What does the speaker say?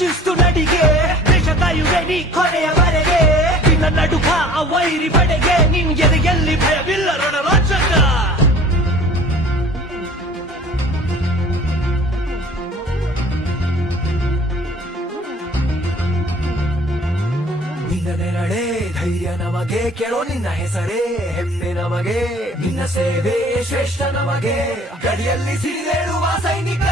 ಶಿಸ್ತು ನಡಿಗೆ ದೇಶ ಕಾಯುವೆ ನೀ ಕೊನೆಯವರೆಗೆ ನಿನ್ನ ನಡುಕ ಆ ವೈರಿ ಪಡೆಗೆ ನಿನ್ ಎದೆಯಲ್ಲಿ ಭಯವಿಲ್ಲ ರಣರಾಜಕ ನಿನ್ನ ನೆರಳೆ ಧೈರ್ಯ ನಮಗೆ ಕೇಳೋ ನಿನ್ನ ಹೆಸರೇ ಹೆಮ್ಮೆ ನಮಗೆ ನಿನ್ನ ಸೇವೆ ಶ್ರೇಷ್ಠ ನಮಗೆ ಗಡಿಯಲ್ಲಿ ಸಿಡಿದೇಳುವ ಸೈನಿಕ